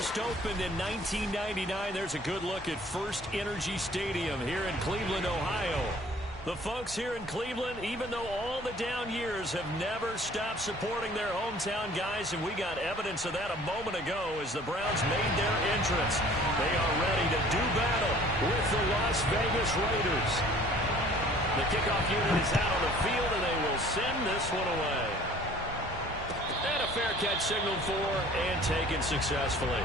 First opened in 1999. There's a good look at First Energy Stadium here in Cleveland, Ohio. The folks here in Cleveland, even though all the down years, have never stopped supporting their hometown guys, and we got evidence of that a moment ago as the Browns made their entrance. They are ready to do battle with the Las Vegas Raiders. The kickoff unit is out on the field, and they will send this one away. And a fair catch signaled for and taken successfully.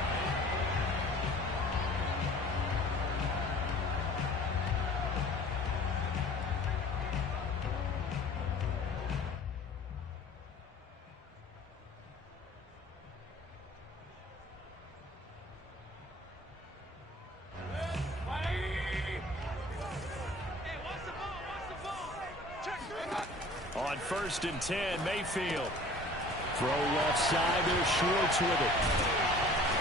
On 1st and 10, Mayfield. Throw left side, there's Schwartz with it.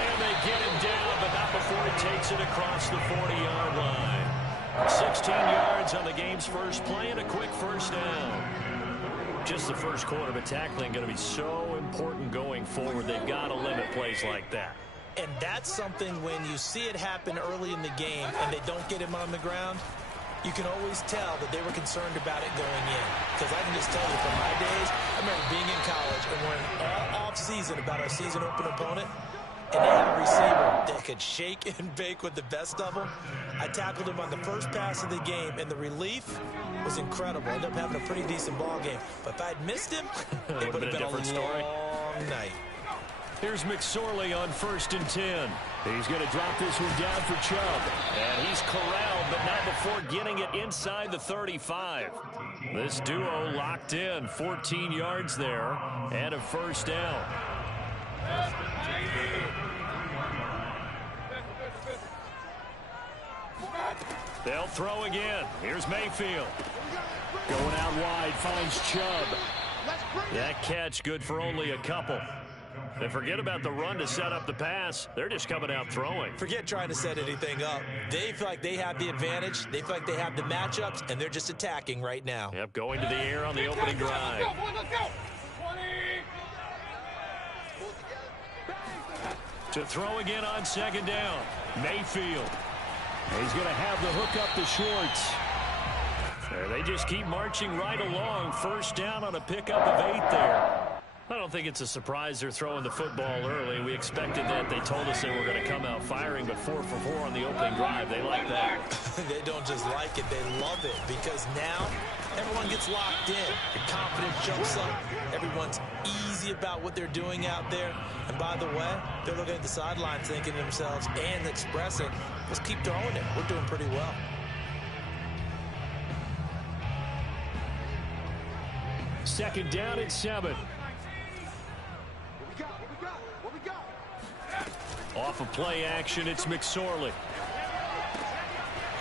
And they get him down, but not before he takes it across the 40-yard line. 16 yards on the game's first play and a quick first down. Just the first quarter, but tackling going to be so important going forward. They've got to limit plays like that. And that's something when you see it happen early in the game and they don't get him on the ground, you can always tell that they were concerned about it going in. Because I can just tell you from my days, I remember being in college and worrying all off-season about our season-open opponent, and they had a receiver that could shake and bake with the best of them. I tackled him on the first pass of the game, and the relief was incredible. I ended up having a pretty decent ball game. But if I'd missed him, it would have been a long night. Here's McSorley on 1st and 10. He's going to drop this one down for Chubb. And he's corralled, but not before getting it inside the 35. This duo locked in. 14 yards there and a first down. They'll throw again. Here's Mayfield. Going out wide, finds Chubb. That catch good for only a couple. And forget about the run to set up the pass. They're just coming out throwing. Forget trying to set anything up. They feel like they have the advantage. They feel like they have the matchups, and they're just attacking right now. Yep, going to the air on the opening drive. Let's go. To throw again on 2nd down. Mayfield. He's going to have the hook up to Schwartz. They just keep marching right along. First down on a pickup of 8 there. I don't think it's a surprise they're throwing the football early. We expected that. They told us they were going to come out firing, but 4 for 4 on the opening drive. They like that. They don't just like it, they love it, because now everyone gets locked in. The confidence jumps up. Everyone's easy about what they're doing out there. And by the way, they're looking at the sidelines thinking to themselves and expressing, let's keep throwing it. We're doing pretty well. Second down at 7. Off of play action, it's McSorley.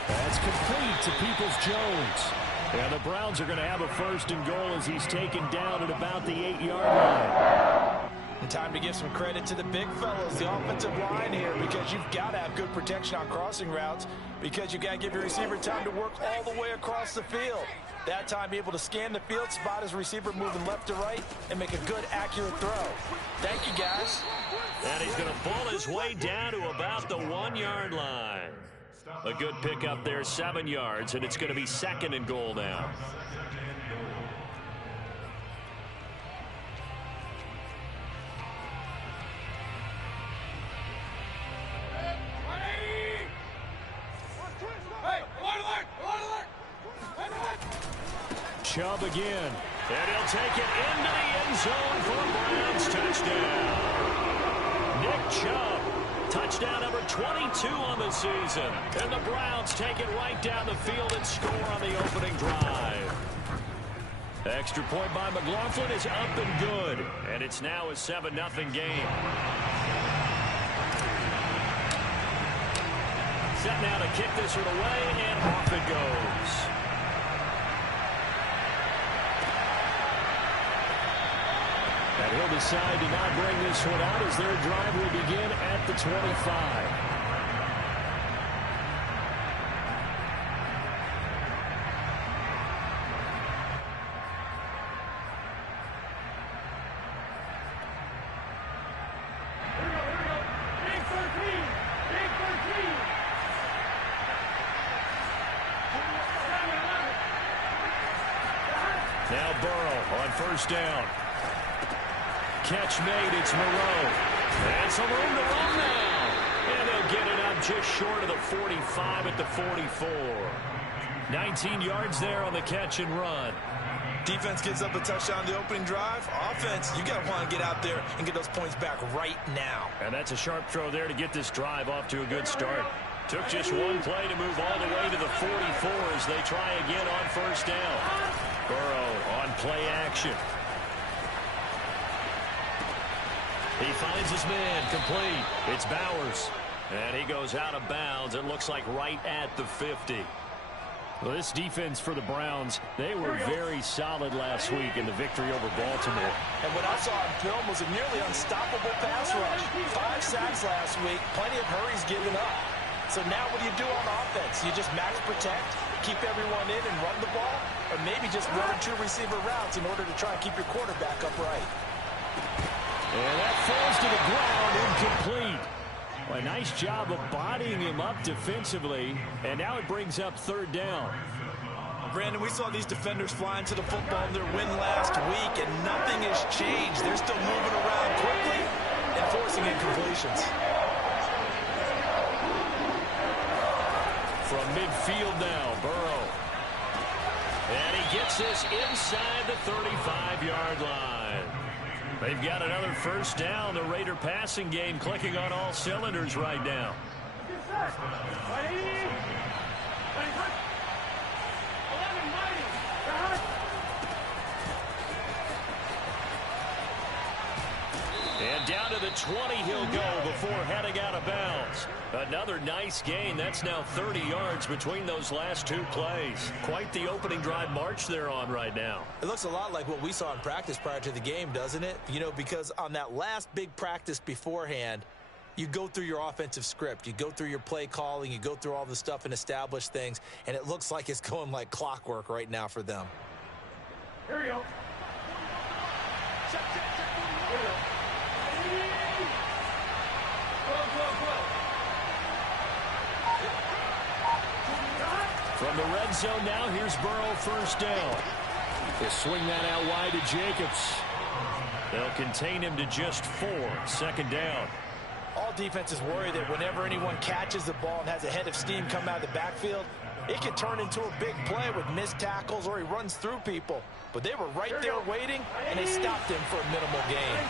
That's complete to Peoples-Jones. And the Browns are going to have a 1st and goal as he's taken down at about the 8-yard line. And time to give some credit to the big fellows, the offensive line here, because you've got to have good protection on crossing routes, because you've got to give your receiver time to work all the way across the field. That time, be able to scan the field, spot his receiver moving left to right, and make a good, accurate throw. Thank you, guys. And he's going to pull his way down to about the 1-yard line. A good pickup there, 7 yards, and it's going to be 2nd and goal now. Chubb again. And he'll take it into the end zone for a Browns touchdown. Nick Chubb, touchdown number 22 on the season. And the Browns take it right down the field and score on the opening drive. Extra point by McLaughlin is up and good. And it's now a 7-0 game. Set now to kick this one away, and off it goes. And he'll decide to not bring this one out as their drive will begin at the 25. first down. Catch made. It's Moreau. And some room to run now. And they'll get it up just short of the 45 at the 44. 19 yards there on the catch and run. Defense gives up a touchdown the opening drive. Offense, you got to want to get out there and get those points back right now. And that's a sharp throw there to get this drive off to a good start. Took just one play to move all the way to the 44 as they try again on first down. Burrow on play action. He finds his man complete. It's Bowers. And he goes out of bounds. It looks like right at the 50. Well, this defense for the Browns, they were very solid last week in the victory over Baltimore. And what I saw on film was a nearly unstoppable pass rush. 5 sacks last week, plenty of hurries given up. So now what do you do on offense? You just max protect, keep everyone in and run the ball, or maybe just 1 or 2 receiver routes in order to try and keep your quarterback upright. And that falls to the ground, incomplete. Well, a nice job of bodying him up defensively, and now it brings up third down. Brandon, we saw these defenders flying to the football in their win last week, and nothing has changed. They're still moving around quickly and forcing incompletions. From midfield now, Burrow. And he gets this inside the 35-yard line. They've got another first down. The Raider passing game clicking on all cylinders right now. And down to the 20 he'll go before heading out of bounds. Another nice gain. That's now 30 yards between those last 2 plays. Quite the opening drive march they're on right now. It looks a lot like what we saw in practice prior to the game, doesn't it? You know, because on that last big practice beforehand, you go through your offensive script. You go through your play calling. You go through all the stuff and establish things. And it looks like it's going like clockwork right now for them. Here we go. Check. Here we go. From the red zone now, here's Burrow first down. They'll swing that out wide to Jacobs. They'll contain him to just 4. Second down. All defenses worry that whenever anyone catches the ball and has a head of steam come out of the backfield, it can turn into a big play with missed tackles or he runs through people. But they were right there waiting, and they stopped him for a minimal gain.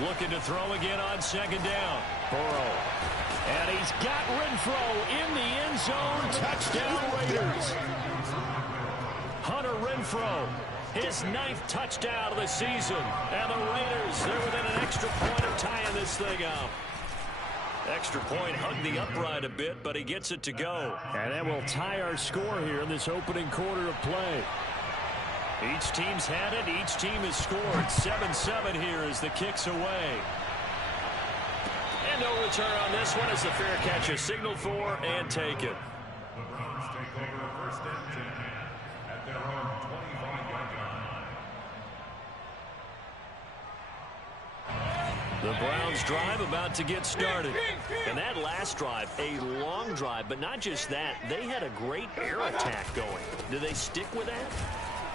Looking to throw again on second down. Burrow. And he's got Renfrow in the end zone. Touchdown Raiders. Hunter Renfrow, his 9th touchdown of the season. And the Raiders, they're within an extra point of tying this thing up. Extra point hugged the upright a bit, but he gets it to go. And that will tie our score here in this opening quarter of play. Each team's had it. Each team has scored. 7-7 here as the kick's away. And no return on this one as the fair catch is signaled for and taken. Take over first and 10 at their own 25-yard line. The Browns drive about to get started. And that last drive, a long drive, but not just that. They had a great air attack going. Do they stick with that?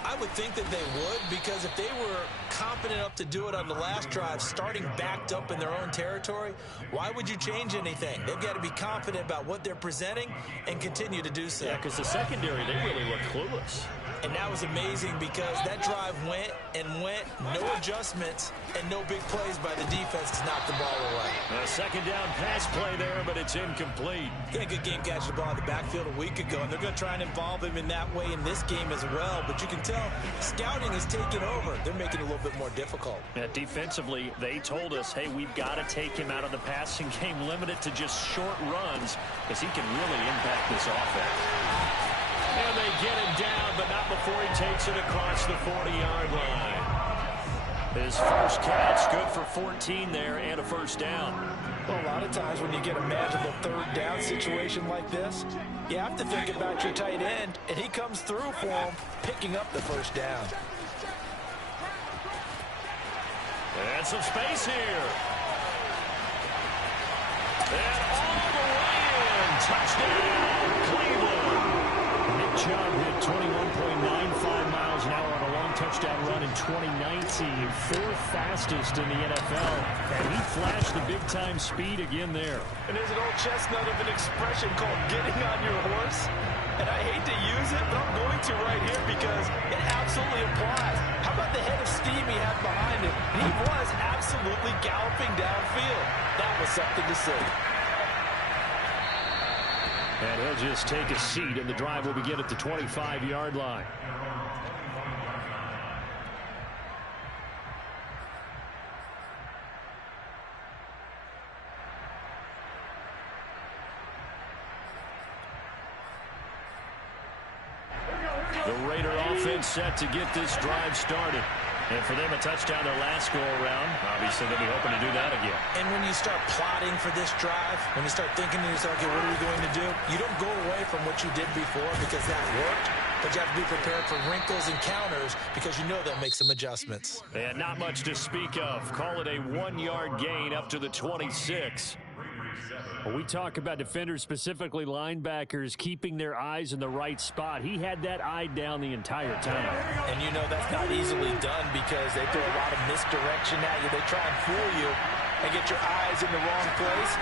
I would think that they would, because if they were confident enough to do it on the last drive, starting backed up in their own territory, why would you change anything? They've got to be confident about what they're presenting and continue to do so. Yeah, because the secondary, they really look clueless. And that was amazing because that drive went and went, no adjustments, and no big plays by the defense to knock the ball away. A second down pass play there, but it's incomplete. He had a good game catching the ball in the backfield a week ago, and they're going to try and involve him in that way in this game as well. But you can tell scouting is taking over. They're making it a little bit more difficult. Defensively, they told us, hey, we've got to take him out of the passing game, limit it to just short runs, because he can really impact this offense. And they get him down, but not before he takes it across the 40-yard line. His first catch, good for 14 there and a first down. Well, a lot of times when you get a manageable third down situation like this, you have to think about your tight end, and he comes through for him, picking up the first down. And some space here. And all the way in. Touchdown, Cleveland. Nick Chubb hit 21.95 miles an hour on a long touchdown run in 2019. Fourth fastest in the NFL. And he flashed the big-time speed again there. And there's an old chestnut of an expression called getting on your horse. And I hate to use it, but I'm going to right here because it absolutely applies. How about the head of steam he had behind him? He was absolutely galloping downfield. That was something to see. And he'll just take a seat, and the drive will begin at the 25-yard line. The Raider offense set to get this drive started. And for them, a touchdown their last go-around. Obviously, they'll be hoping to do that again. And when you start plotting for this drive, when you start thinking to yourself, okay, what are we going to do? You don't go away from what you did before because that worked. But you have to be prepared for wrinkles and counters because you know they'll make some adjustments. And not much to speak of. Call it a 1-yard gain up to the 26. When we talk about defenders, specifically linebackers, keeping their eyes in the right spot, he had that eye down the entire time. And you know that's not easily done because they throw a lot of misdirection at you. They try and fool you and get your eyes in the wrong place.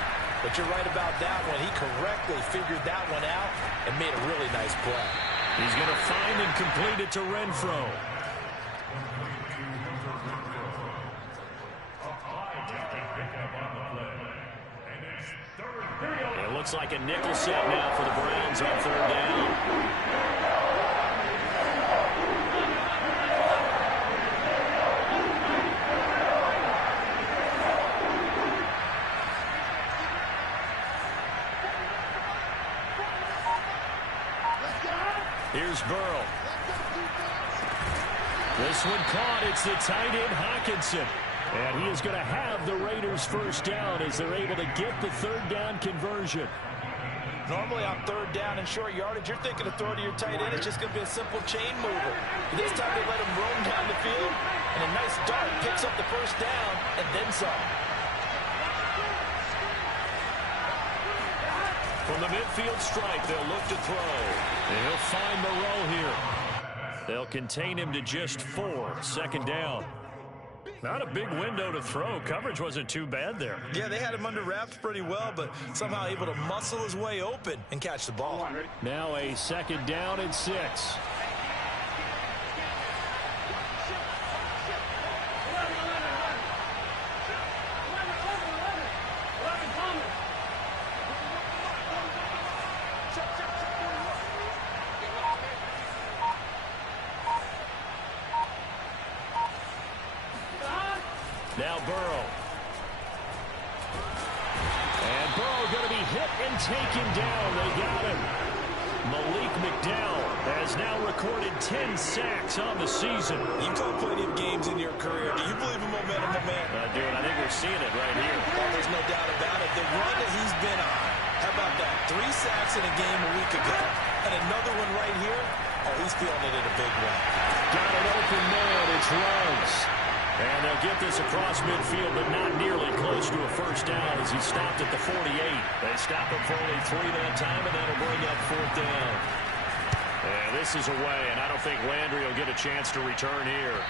But you're right about that one. He correctly figured that one out and made a really nice play. He's going to find and complete it to Renfro. It looks like a nickel set now for the Browns on third down. Here's Burrow. This one caught. It's the tight end Hockenson. And he is going to have the Raiders first down as they're able to get the third down conversion. Normally on third down and short yardage, you're thinking to throw to your tight end. It's just going to be a simple chain mover. But this time they let him roam down the field, and a nice dart picks up the first down and then some. From the midfield stripe, they'll look to throw. And he'll find Moreau here. They'll contain him to just 4. Second down. Not a big window to throw. Coverage wasn't too bad there. Yeah, they had him under wraps pretty well, but somehow able to muscle his way open and catch the ball. Now a second down and 6. Now Burrow. And Burrow going to be hit and taken down. They got him. Malik McDowell has now recorded 10 sacks on the season. You've played plenty of games in your career. Do you believe in momentum, my man? I do, and I think we're seeing it right here. Well, there's no doubt about it. The run that he's been on, how about that? 3 sacks in a game a week ago. And another one right here. Oh, he's feeling it in a big way. Got an open man. It's Ruggs. And they'll get this across midfield, but not nearly close to a first down as he stopped at the 48. They stop him for only 3 that time, and that'll bring up fourth down. And this is away, and I don't think Landry will get a chance to return here.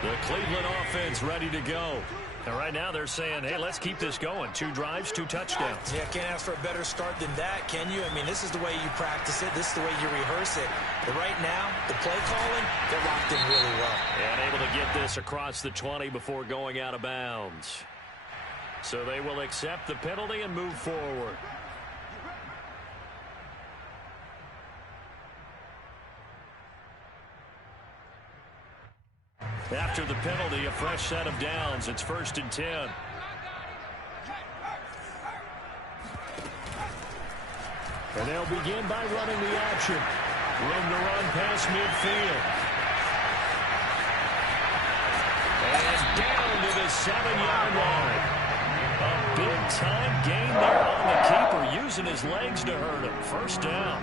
The Cleveland offense ready to go. And right now they're saying, hey, let's keep this going. 2 drives, 2 touchdowns. Yeah, can't ask for a better start than that, can you? I mean, this is the way you practice it. This is the way you rehearse it. But right now, the play calling, they're locked in really well. And able to get this across the 20 before going out of bounds. So they will accept the penalty and move forward. After the penalty, a fresh set of downs. It's 1st and 10. And they'll begin by running the option. Room to run past midfield. And down to the 7-yard line. A big-time gain there on the keeper, using his legs to hurt him. First down.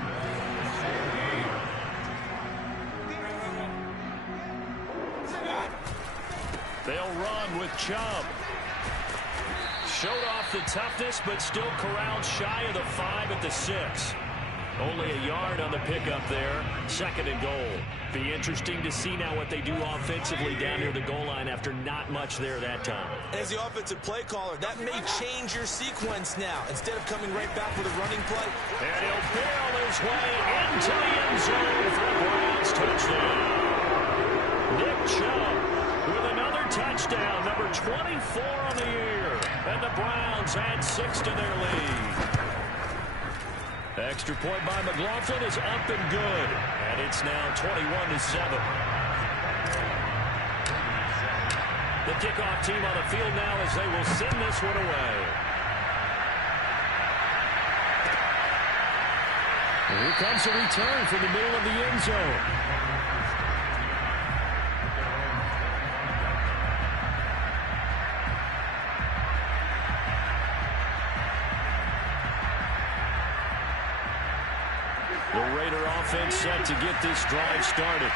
They'll run with Chubb. Showed off the toughness, but still corralled shy of the 5 at the 6. Only a yard on the pickup there. 2nd and goal. Be interesting to see now what they do offensively down near the goal line after not much there that time. As the offensive play caller, that may change your sequence now. Instead of coming right back with a running play. And he'll barrel his way into the end zone for a Browns touchdown. Nick Chubb with another touchdown, number 24 on the year. And the Browns add 6 to their lead. Extra point by McLaughlin is up and good. And it's now 21-7. The kickoff team on the field now as they will send this one away. Here comes a return from the middle of the end zone. The Raider offense set to get this drive started.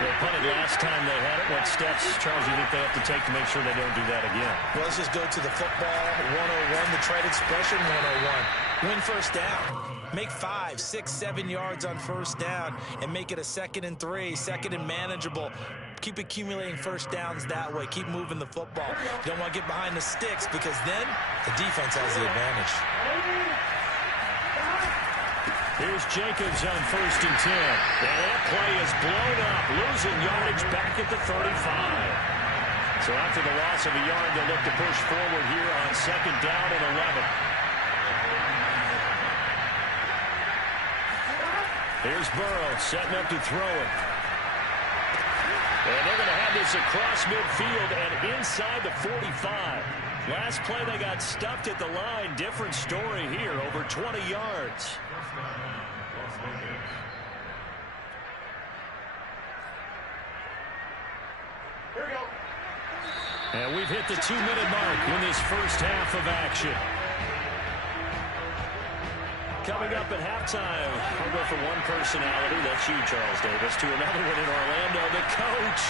They punted last time they had it. What steps, Charles, you think they have to take to make sure they don't do that again? Well, let's just go to the football 101, the trade expression 101. Win first down. Make 5, 6, 7 yards on first down and make it a 2nd and 3, 2nd and manageable. Keep accumulating first downs that way. Keep moving the football. You don't want to get behind the sticks because then the defense has the advantage. Here's Jacobs on 1st and 10. And that play is blown up, losing yardage back at the 35. So after the loss of a yard, they'll look to push forward here on 2nd down and 11. Here's Burrow setting up to throw it. And they're going to have this across midfield and inside the 45. Last play they got stuffed at the line. Different story here, over 20 yards. Here we go. And we've hit the 2-minute mark in this first half of action. Coming up at halftime, we'll go from one personality, that's you, Charles Davis, to another one in Orlando, the coach.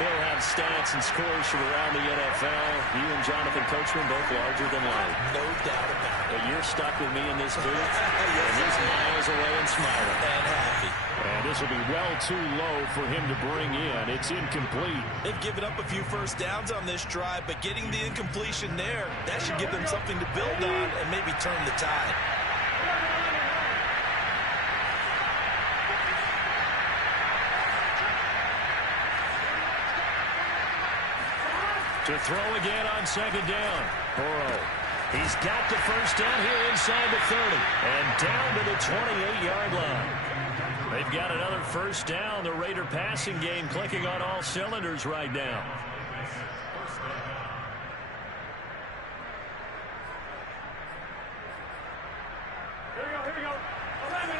He'll have stats and scores from around the NFL. You and Jonathan Coachman both larger than life. No doubt about it. But you're stuck with me in this booth. Yes, and he's miles away and smiling. And happy. And this will be well too low for him to bring in. It's incomplete. They've given up a few first downs on this drive, but getting the incompletion there, that should give them something to build on and maybe turn the tide. To throw again on 2nd down. Burrow. He's got the first down here inside the 30. And down to the 28-yard line. They've got another first down. The Raider passing game clicking on all cylinders right now. Here we go, here we go. 11.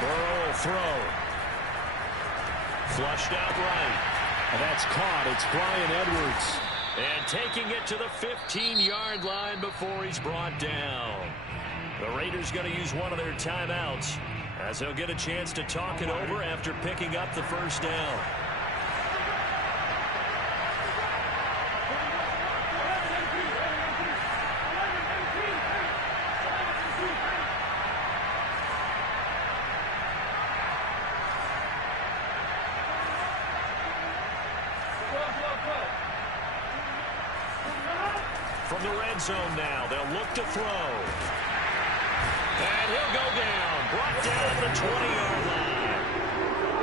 Burrow will throw. Flushed out right. And that's caught. It's Bryan Edwards. And taking it to the 15-yard line before he's brought down. The Raiders going to use one of their timeouts as they'll get a chance to talk it over after picking up the first down. From the red zone now, they'll look to throw. And he'll go down. Brought down at the 20-yard line.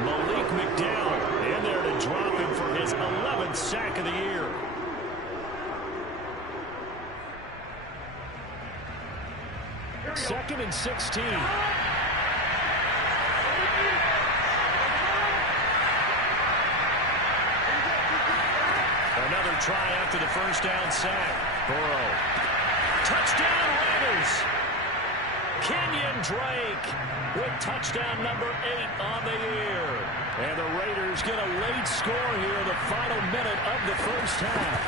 Malik McDowell in there to drop him for his 11th sack of the year. Second and 16. try after the first down sack. Burrow. Touchdown Raiders. Kenyon Drake with touchdown number 8 on the year. And the Raiders get a late score here in the final minute of the first half.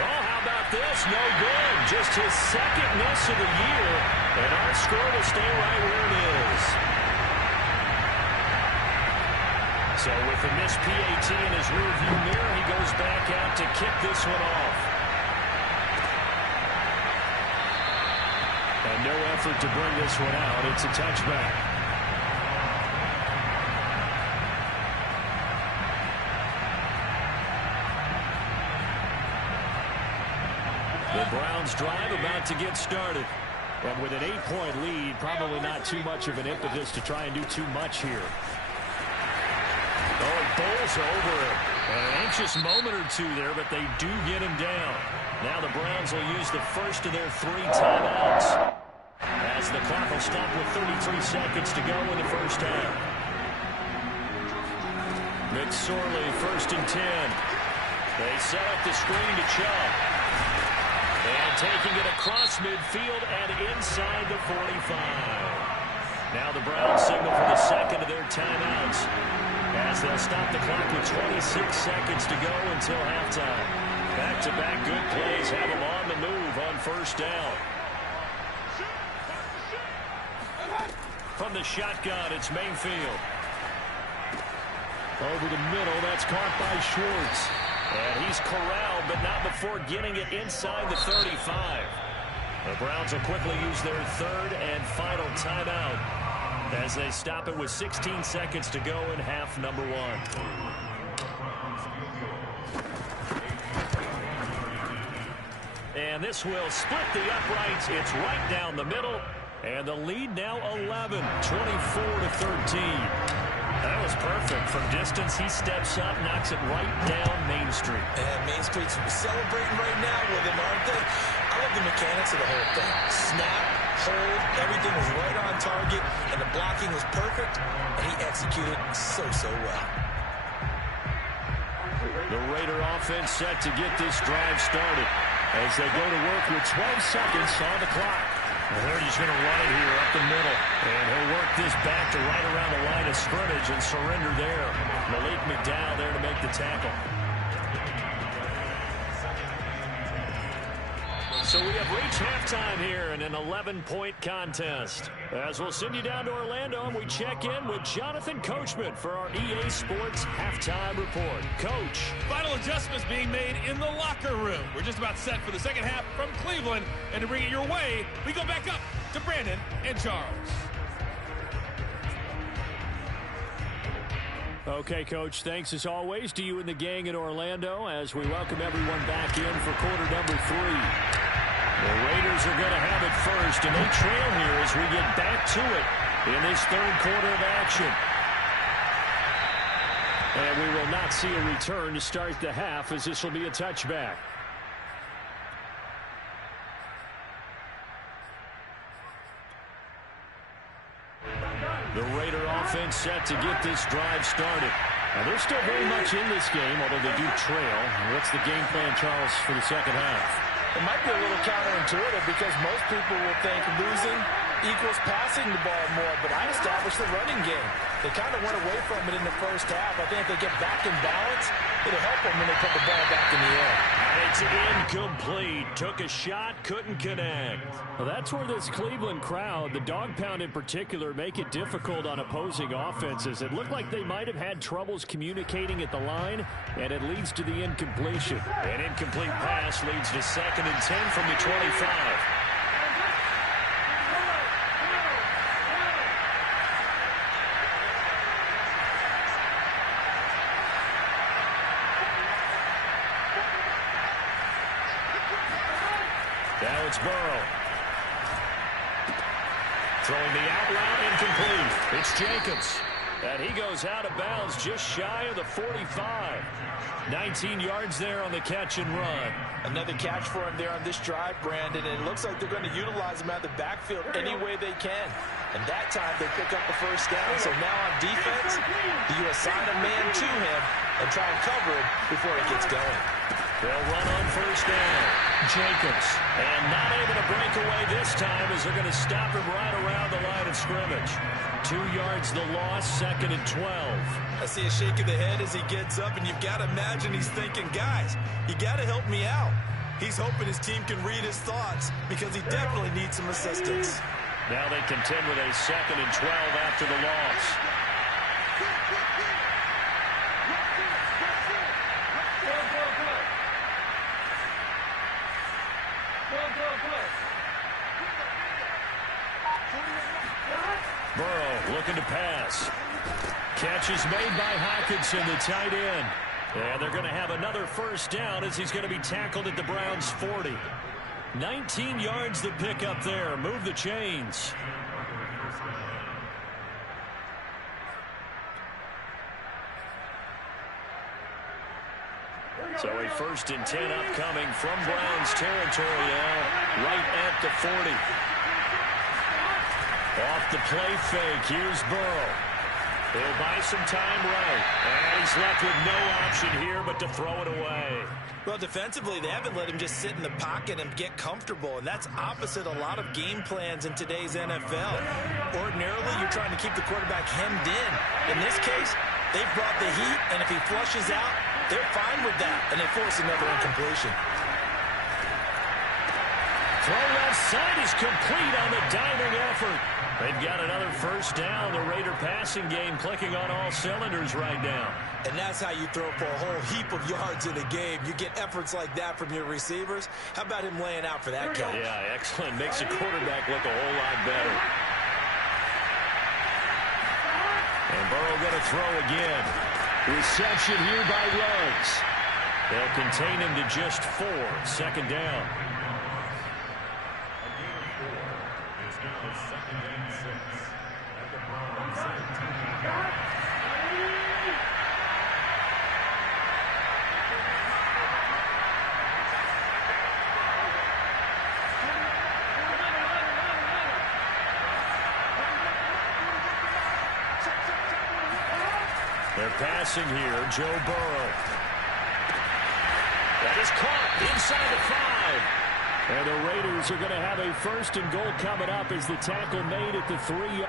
Oh, how about this? No good. Just his second miss of the year. And our score will stay right where it is. So with the missed PAT in his rearview mirror, he goes back out to kick this one off. And no effort to bring this one out. It's a touchback. The Browns drive about to get started. And with an 8-point lead, probably not too much of an impetus to try and do too much here. Oh, it bowls over him. An anxious moment or two there, but they do get him down. Now the Browns will use the first of their 3 timeouts, as the clock will stop with 33 seconds to go in the first half. McSorley, 1st and 10. They set up the screen to Chubb. And taking it across midfield and inside the 45. Now the Browns signal for the second of their timeouts, as they'll stop the clock with 26 seconds to go until halftime. Back-to-back good plays have them on the move on first down. From the shotgun, it's Mayfield. Over the middle, that's caught by Schwartz. And he's corralled, but not before getting it inside the 35. The Browns will quickly use their 3rd and final timeout, as they stop it with 16 seconds to go in half number 1. And this will split the uprights. It's right down the middle. And the lead now 11, 24-13. That was perfect. From distance, he steps up, knocks it right down Main Street. And Main Street's celebrating right now with him, aren't they? I love the mechanics of the whole thing. Snap, hold, everything was right on target, and the blocking was perfect, and he executed so well. The Raider offense set to get this drive started as they go to work with 12 seconds on the clock. Well, they're just going to run it here up the middle. And he'll work this back to right around the line of scrimmage and surrender there. Malik McDowell there to make the tackle. So we have reached halftime here in an 11-point contest. As we'll send you down to Orlando, and we check in with Jonathan Coachman for our EA Sports Halftime Report. Coach. Final adjustments being made in the locker room. We're just about set for the second half from Cleveland. And to bring it your way, we go back up to Brandon and Charles. Okay, Coach, thanks as always to you and the gang in Orlando as we welcome everyone back in for quarter number 3. The Raiders are going to have it first, and they trail here as we get back to it in this 3rd quarter of action. And we will not see a return to start the half, as this will be a touchback. The Raider offense set to get this drive started. Now, they're still very much in this game, although they do trail. What's the game plan, Charles, for the second half? It might be a little counterintuitive because most people will think losing equals passing the ball more, but I established the running game. They kind of went away from it in the first half. I think if they get back in balance, it'll help them when they put the ball back in the air. And it's incomplete. Took a shot, couldn't connect. Well, that's where this Cleveland crowd, the dog pound in particular, make it difficult on opposing offenses. It looked like they might have had troubles communicating at the line, and it leads to the incompletion. An incomplete pass leads to 2nd and 10 from the 25. Now it's Burrow. Throwing the out route, incomplete. It's Jacobs. And he goes out of bounds just shy of the 45. 19 yards there on the catch and run. Another catch for him there on this drive, Brandon. And it looks like they're going to utilize him out of the backfield any way they can. And that time they pick up the first down. So now on defense, do you assign a man to him and try and cover it before it gets going? They'll run on first down. Jacobs. And not able to break away this time as they're going to stop him right around the line of scrimmage. 2 yards the loss, 2nd and 12. I see a shake of the head as he gets up, and you've got to imagine he's thinking, guys, you got to help me out. He's hoping his team can read his thoughts because he definitely needs some assistance. Now they contend with a 2nd and 12 after the loss. Burrow looking to pass. Catch is made by Hockenson, the tight end. And they're going to have another first down as he's going to be tackled at the Browns' 40. 19 yards to pick up there. Move the chains. So a 1st and 10 upcoming from Browns territory now, right at the 40. Off the play fake, here's Burrow. He'll buy some time right. And he's left with no option here but to throw it away. Well, defensively, they haven't let him just sit in the pocket and get comfortable, and that's opposite a lot of game plans in today's NFL. Ordinarily, you're trying to keep the quarterback hemmed in. In this case, they've brought the heat, and if he flushes out, they're fine with that, and they force another incompletion. Throw left side is complete on the diving effort. They've got another first down. The Raider passing game clicking on all cylinders right now. And that's how you throw for a whole heap of yards in a game. You get efforts like that from your receivers. How about him laying out for that catch? Yeah, excellent. Makes the quarterback look a whole lot better. And Burrow going to throw again. Reception here by Ruggs. They'll contain him to just 4. 2nd down. It's now 2nd and 6 at the Browns 17. They're passing here, Joe Burrow. That is caught inside the 5. And the Raiders are going to have a 1st and goal coming up as the tackle made at the 3.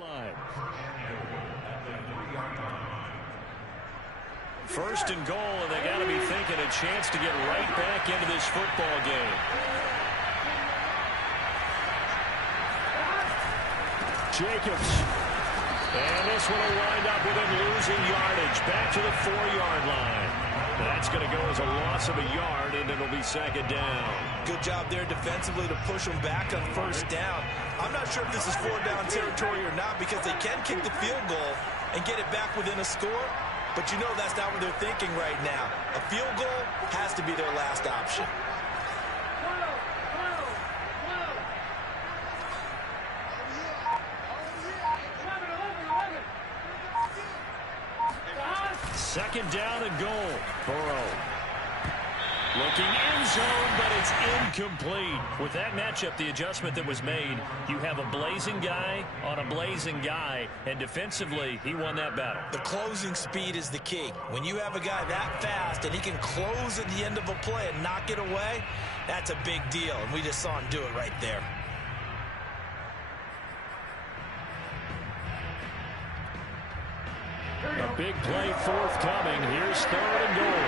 Line. 1st and goal, and they got to be thinking a chance to get right back into this football game. Jacobs. And this one will wind up with him losing yardage. Back to the 4-yard line. That's going to go as a loss of a yard, and it'll be 2nd down. Good job there defensively to push them back on 1st down. I'm not sure if this is 4-down territory or not because they can kick the field goal and get it back within a score. But you know that's not what they're thinking right now. A field goal has to be their last option. Second down and goal. Burrow looking in zone, but it's incomplete. With that matchup, the adjustment that was made, you have a blazing guy on a blazing guy, and defensively, he won that battle. The closing speed is the key. When you have a guy that fast and he can close at the end of a play and knock it away, that's a big deal, and we just saw him do it right there. A big play forthcoming. Here's 3rd and goal.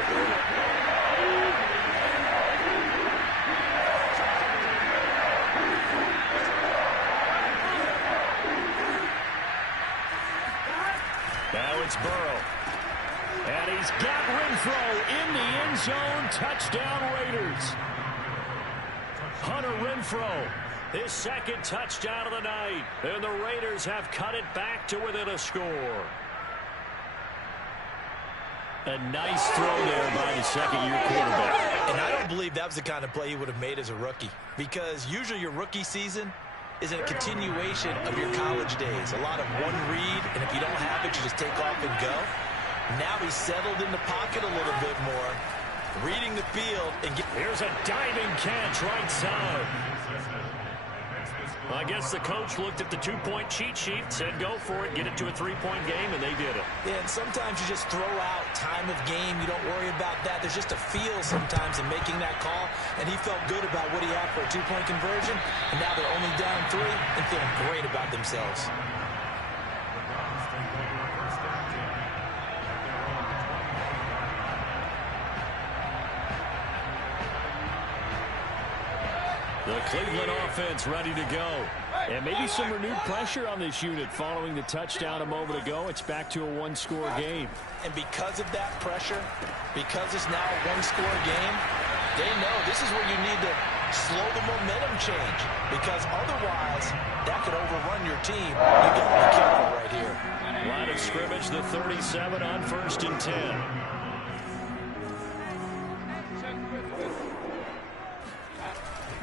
Now it's Burrow. And he's got Renfrow in the end zone. Touchdown, Raiders. Hunter Renfrow, his 2nd touchdown of the night. And the Raiders have cut it back to within a score. A nice throw there by the 2nd-year quarterback. And I don't believe that was the kind of play he would have made as a rookie. Because usually your rookie season is a continuation of your college days. A lot of one read, and if you don't have it, you just take off and go. Now he's settled in the pocket a little bit more, reading the field. Here's a diving catch right side. I guess the coach looked at the 2-point cheat sheet, said go for it, get it to a 3-point game, and they did it. Yeah, and sometimes you just throw out time of game. You don't worry about that. There's just a feel sometimes in making that call, and he felt good about what he had for a 2-point conversion, and now they're only down 3 and feeling great about themselves. The Cleveland offense ready to go. And maybe some renewed pressure on this unit following the touchdown a moment ago. It's back to a 1-score game. And because of that pressure, because it's now a 1-score game, they know this is where you need to slow the momentum change. Because otherwise, that could overrun your team. You got to be careful right here. Line of scrimmage, the 37 on 1st and 10.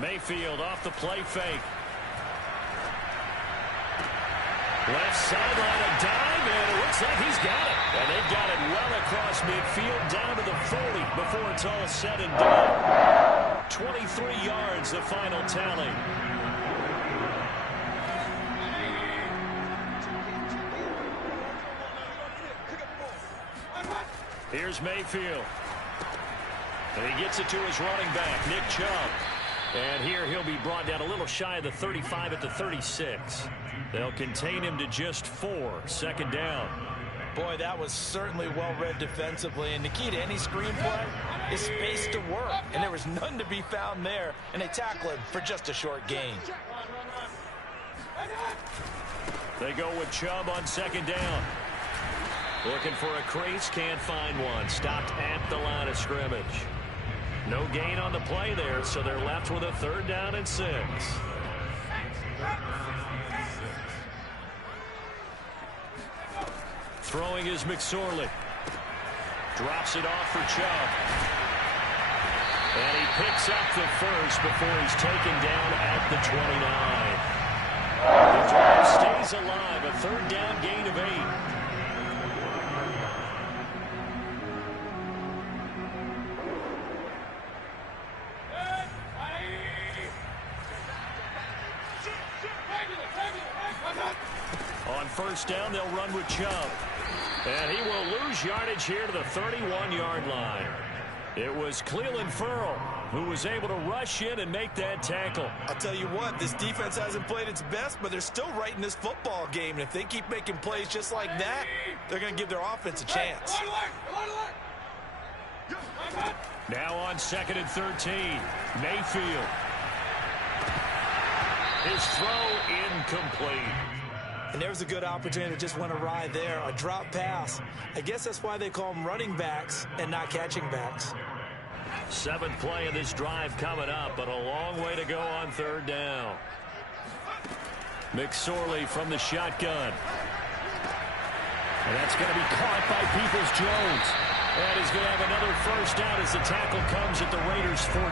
Mayfield off the play fake. Left sideline, a dive, and it looks like he's got it. And they've got it well across midfield, down to the 40 before it's all said and done. 23 yards, the final tally. Here's Mayfield. And he gets it to his running back, Nick Chubb. And here he'll be brought down a little shy of the 35 at the 36. They'll contain him to just 4. 2nd down. Boy, that was certainly well-read defensively. And the key to any screenplay is space to work. And there was none to be found there. And they tackle him for just a short gain. They go with Chubb on 2nd down. Looking for a crease, can't find one. Stopped at the line of scrimmage. No gain on the play there, so they're left with a 3rd down and 6. Throwing is McSorley. Drops it off for Chubb. And he picks up the first before he's taken down at the 29. The drive stays alive, a 3rd down gain of 8. On 1st down, they'll run with Chubb. And he will lose yardage here to the 31-yard line. It was Clelin Ferrell who was able to rush in and make that tackle. I'll tell you what, this defense hasn't played its best, but they're still right in this football game. And if they keep making plays just like that, they're going to give their offense a chance. Now on 2nd and 13, Mayfield. His throw incomplete. And there's a good opportunity that just went awry there. A drop pass. I guess that's why they call them running backs and not catching backs. 7th play of this drive coming up, but a long way to go on 3rd down. McSorley from the shotgun. And that's going to be caught by Peoples-Jones. And he's going to have another 1st down as the tackle comes at the Raiders' 14.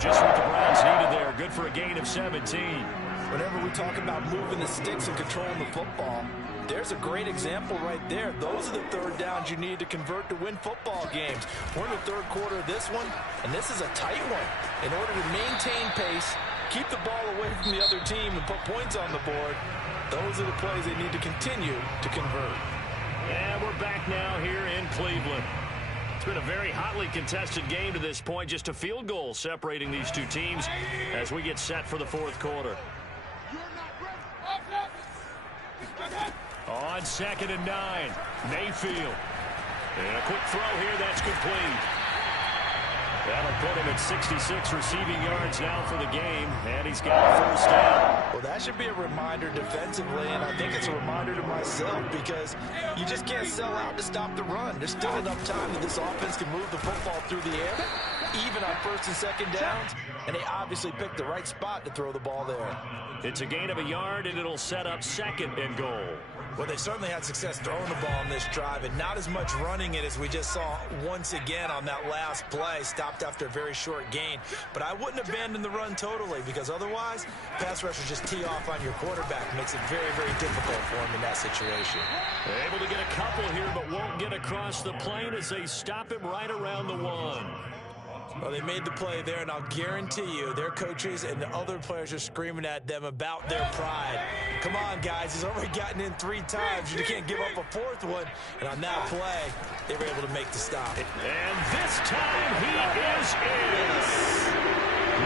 Just what the Browns needed there. Good for a gain of 17. Whenever we talk about moving the sticks and controlling the football, there's a great example right there. Those are the 3rd downs you need to convert to win football games. We're in the 3rd quarter of this one, and this is a tight one. In order to maintain pace, keep the ball away from the other team, and put points on the board, those are the plays they need to continue to convert. And we're back now here in Cleveland. It's been a very hotly contested game to this point. Just a field goal separating these two teams as we get set for the 4th quarter. On 2nd and 9, Mayfield. And a quick throw here, that's complete. That'll put him at 66 receiving yards now for the game, and he's got a first down. Well, that should be a reminder defensively, and I think it's a reminder to myself because you just can't sell out to stop the run. There's still enough time that this offense can move the football through the air, even on 1st and 2nd downs, and they obviously picked the right spot to throw the ball there. It's a gain of a yard, and it'll set up 2nd and goal. Well, they certainly had success throwing the ball on this drive, and not as much running it as we just saw once again on that last play, stopped after a very short gain. But I wouldn't abandon the run totally, because otherwise, pass rushers just tee off on your quarterback. Makes it very, very difficult for him in that situation. They're able to get a couple here, but won't get across the plane as they stop him right around the 1. Well, they made the play there, and I'll guarantee you their coaches and the other players are screaming at them about their pride. Come on, guys. He's already gotten in 3 times. You can't give up a 4th one. And on that play, they were able to make the stop. And this time he is in.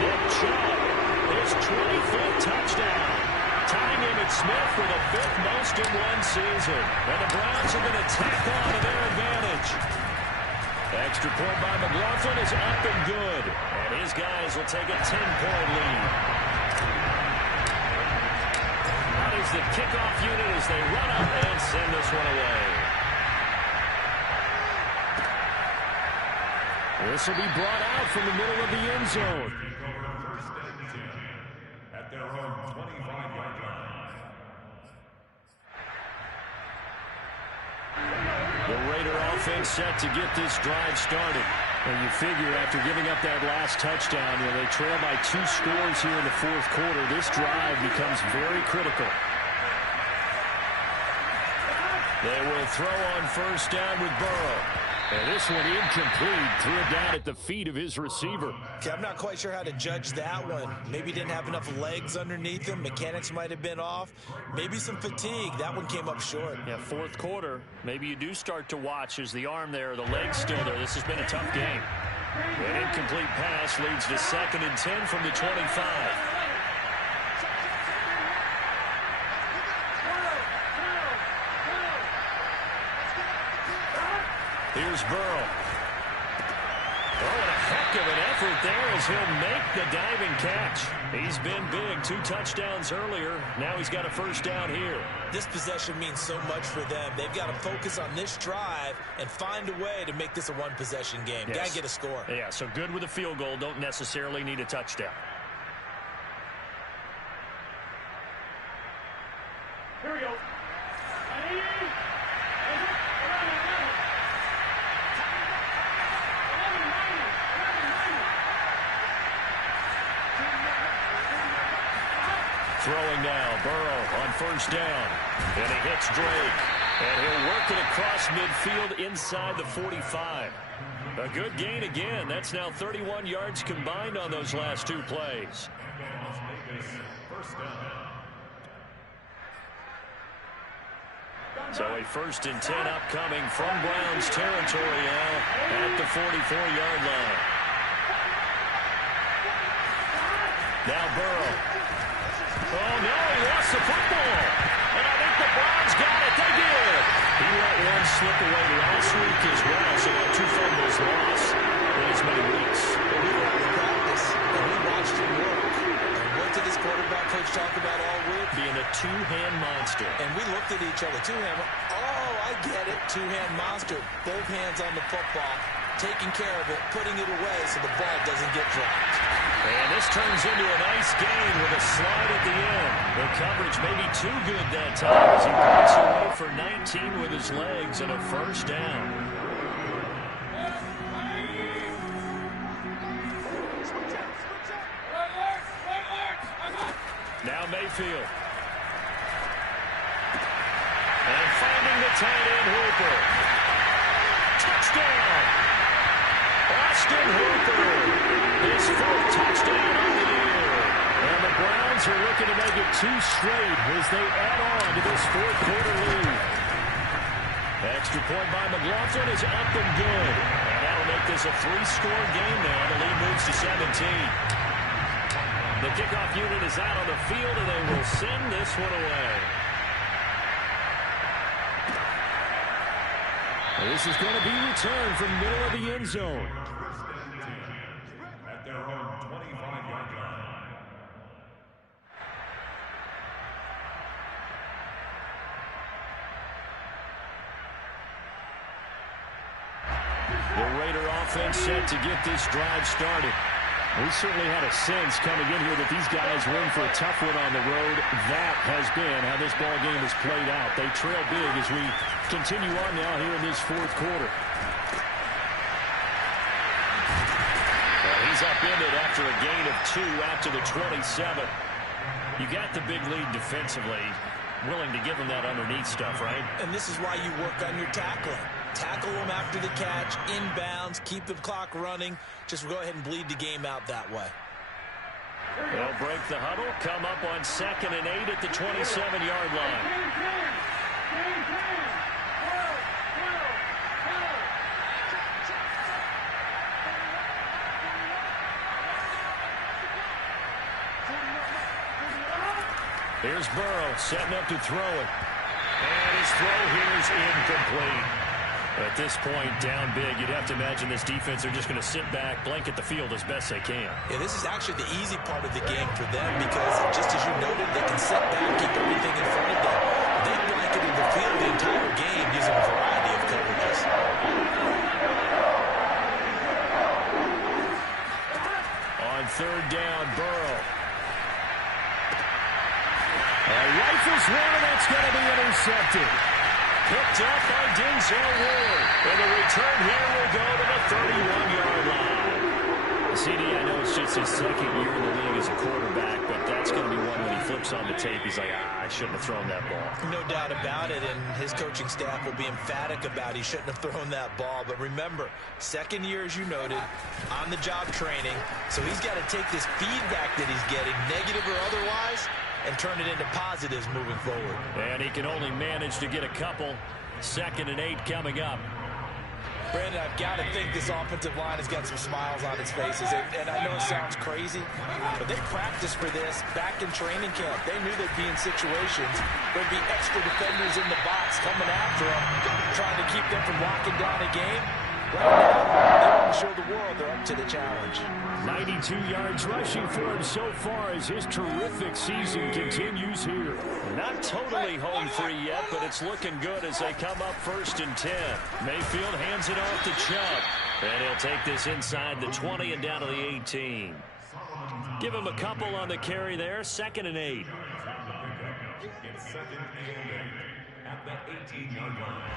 Nick Chubb, his 25th touchdown. Tying Emmitt Smith for the 5th most in one season. And the Browns are going to tack on to their advantage. Extra point by McLaughlin is up and good. And his guys will take a 10-point lead. That is the kickoff unit as they run up and send this one away. This will be brought out from the middle of the end zone. First and 10 at their own 25-yard line. The Raider offense set to get this drive started. And you figure after giving up that last touchdown, when they trail by 2 scores here in the 4th quarter, this drive becomes very critical. They will throw on 1st down with Burrow. And this one incomplete. Threw it down at the feet of his receiver. Okay, I'm not quite sure how to judge that one. Maybe didn't have enough legs underneath him. Mechanics might have been off. Maybe some fatigue. That one came up short. Yeah, 4th quarter. Maybe you do start to watch as the arm there, the leg's still there. This has been a tough game. An incomplete pass leads to 2nd and 10 from the 25. Here's Burrow. Oh, and a heck of an effort there as he'll make the diving catch. He's been big. 2 touchdowns earlier. Now he's got a 1st down here. This possession means so much for them. They've got to focus on this drive and find a way to make this a 1-possession game. Yes. Got to get a score. Yeah, so good with a field goal. Don't necessarily need a touchdown. Here we go. Throwing now, Burrow on 1st down. And he hits Drake. And he'll work it across midfield inside the 45. A good gain again. That's now 31 yards combined on those last 2 plays. So a 1st and 10 upcoming from Browns territory now at the 44-yard line. Now Burrow. Oh, no, he lost the football. And I think the Browns got it. They did. He let one slip away last week as well, so 2 fumbles lost in as many weeks. Well, we were out of practice, and we watched him work. And what did his quarterback coach talk about all week? Being a 2-hand monster. And we looked at each other. 2-hand. Oh, I get it. 2-hand monster. Both hands on the football, taking care of it, putting it away so the ball doesn't get dropped. And this turns into a nice gain with a slide at the end. The coverage may be too good that time as he breaks away for 19 with his legs and a 1st down. Now Mayfield. And finding the tight end Hooper. Touchdown! Austin Hooper. His 4th touchdown on the year. And the Browns are looking to make it 2 straight as they add on to this 4th quarter lead. Extra point by McLaughlin is up and good. And that'll make this a 3-score game now. The lead moves to 17. The kickoff unit is out on the field, and they will send this one away. And this is going to be returned from middle of the end zone. At their own 25-yard line. The Raider offense set to get this drive started. We certainly had a sense coming in here that these guys were in for a tough one on the road. That has been how this ball game has played out. They trail big as we continue on now here in this fourth quarter. Well, he's upended after a gain of 2 out to the 27. You got the big lead defensively. Willing to give them that underneath stuff, right? And this is why you work on your tackling. Tackle them after the catch, inbounds, keep the clock running. Just go ahead and bleed the game out that way. They'll break the huddle, come up on 2nd and 8 at the 27-yard line. Here's Burrow setting up to throw it. And his throw here is incomplete. At this point, down big, you'd have to imagine this defense are just going to sit back, blanket the field as best they can. Yeah, this is actually the easy part of the game for them because, just as you noted, they can sit back, keep everything in front of them. They blanketed the field the entire game using a variety of coverages. On 3rd down, Burrow. Rifles one, and that's going to be intercepted. Picked up by Denzel Ward. And the return here will go to the 31-yard line. CD, I know it's just his 2nd year in the league as a quarterback, but that's going to be one when he flips on the tape. He's like, I shouldn't have thrown that ball. No doubt about it, and his coaching staff will be emphatic about he shouldn't have thrown that ball. But remember, 2nd year, as you noted, on-the-job training. So he's got to take this feedback that he's getting, negative or otherwise, and turn it into positives moving forward. And he can only manage to get a couple. 2nd and 8 coming up. Brandon, I've got to think this offensive line has got some smiles on its faces. And I know it sounds crazy, but they practiced for this back in training camp. They knew they'd be in situations where there'd be extra defenders in the box coming after them, trying to keep them from locking down a game. Right now, they want to show the world they're up to the challenge. 92 yards rushing for him so far as his terrific season continues here. Not totally home free yet, but it's looking good as they come up 1st and 10. Mayfield hands it off to Chubb. And he'll take this inside the 20 and down to the 18. Give him a couple on the carry there. 2nd and 8. It's 2nd and 8 at the 18-yard line.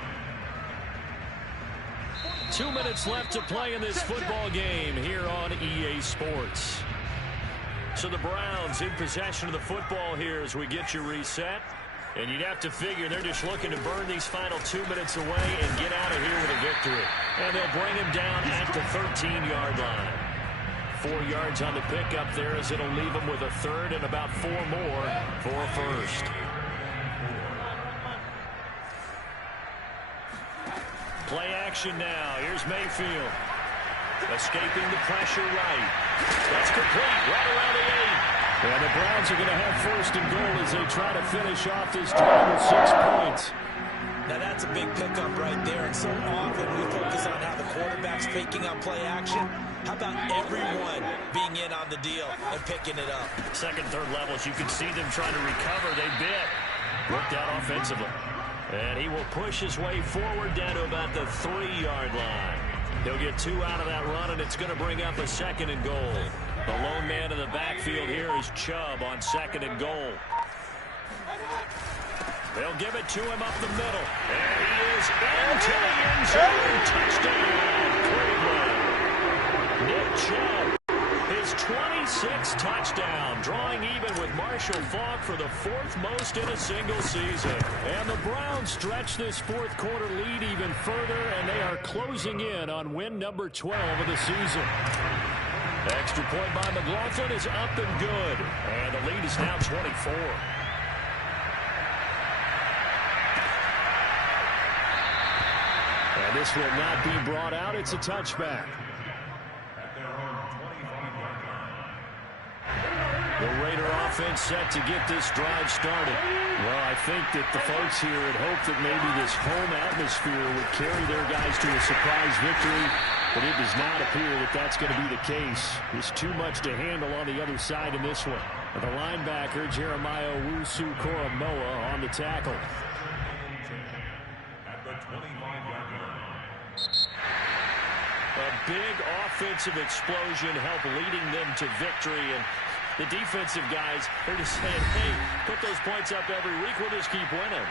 2 minutes left to play in this football game here on EA Sports. So the Browns in possession of the football here as we get you reset. And you'd have to figure they're just looking to burn these final 2 minutes away and get out of here with a victory. And they'll bring him down at the 13-yard line. 4 yards on the pickup there as it'll leave him with a 3rd and about 4 more for a 1st. Play action now. Here's Mayfield. Escaping the pressure right. That's complete right around the 8. And the Browns are going to have 1st and goal as they try to finish off this time with 6 points. Now that's a big pickup right there. And so often we focus on how the quarterback's faking on play action. How about everyone being in on the deal and picking it up? 2nd, 3rd levels, you can see them trying to recover. They bit. Worked out offensively. And he will push his way forward down to about the 3-yard line. He'll get 2 out of that run, and it's going to bring up a 2nd and goal. The lone man in the backfield here is Chubb on 2nd and goal. They'll give it to him up the middle. And he is into the end zone. Touchdown, Cleveland. Nick Chubb. His 26th touchdown, drawing even with Marshall Faulk for the 4th most in a single season. And the Browns stretch this 4th quarter lead even further, and they are closing in on win number 12 of the season. Extra point by McLaughlin is up and good, and the lead is now 24. And this will not be brought out. It's a touchback. At their own 25-yard line. The Raider offense set to get this drive started. Well, I think that the folks here had hoped that maybe this home atmosphere would carry their guys to a surprise victory, but it does not appear that that's going to be the case. There's too much to handle on the other side in this one. The linebacker, Jeremiah Owusu-Koramoah, on the tackle. At the 25-yard line. A big offensive explosion helped leading them to victory, and the defensive guys are just saying, hey, put those points up every week, we'll just keep winning.